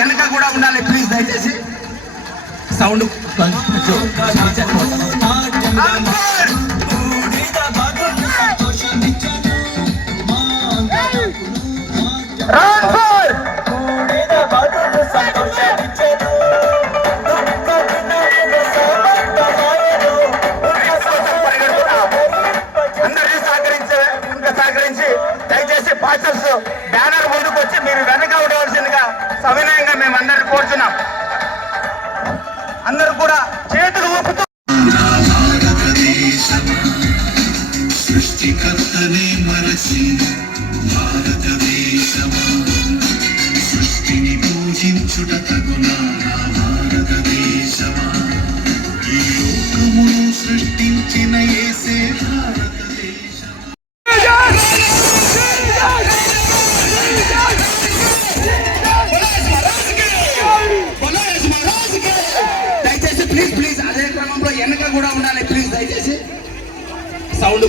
వెనక కూడా ఉండాలి ప్లీజ్ దయచేసి సౌండ్ దయచేసి పాస్టర్స్ బ్యానర్ ముందుకు వచ్చి మీరు వెనక ఉండవలసిందిగా సవినయంగా మేము అందరిని కోరుతున్నాం. అందరూ కూడా చేతులు ఊపుతూ సృష్టికర్తనే మరచి భారతదేశమా సృష్టిని పూజించుట తగునా భారతదేశమా ఈ లోకమును సృష్టించిన యేసే దయచేసి ప్లీజ్ ప్లీజ్ అదే క్రమంలో వెనక కూడా ఉండాలి ప్లీజ్ దయచేసి సౌండ్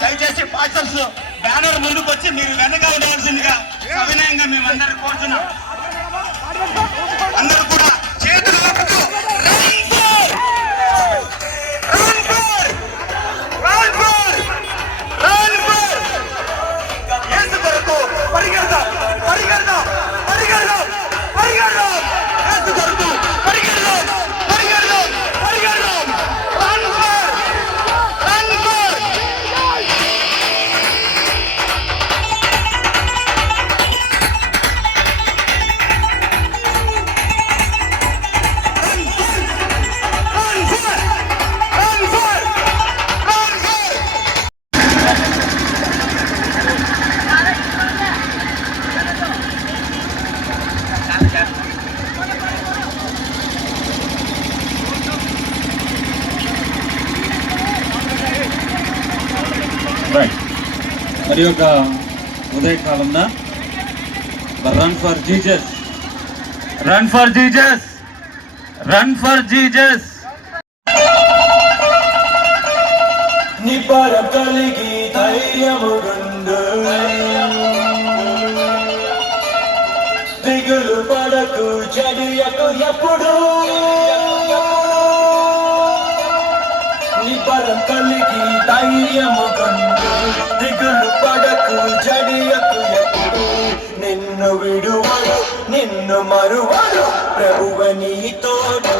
దయచేసి పాస్టర్స్ బ్యానర్ ముందుకు వచ్చి మీరు వెనక ఉండవలసిందిగా సవినయంగా మేము అందరిని కోరుతున్నాం. అందరూ కూడా చేతులు ఊపుతూ యేసు కొరకు పరిగెడదాం పరిగెడదాం పరిగెడదాం పరిగెడదాం యేసు కొరకు పరిగెడదాం పరిగెడదాం పరిగెడదాం రన్ ఫర్ రన్ ఫర్ మరి ఒక ఉదయకాలంలో run for Jesus run for Jesus run for Jesus నిపర కలిగి ధైర్యముండు దిగులు పడకు చెడియకు ఎప్పుడు నిపరం కలిగి ధైర్యముండు దిగులు పడకు చెడియకు ఎప్పుడు నిన్ను విడువడు నిన్ను మరువడు ప్రభువు నీతోడు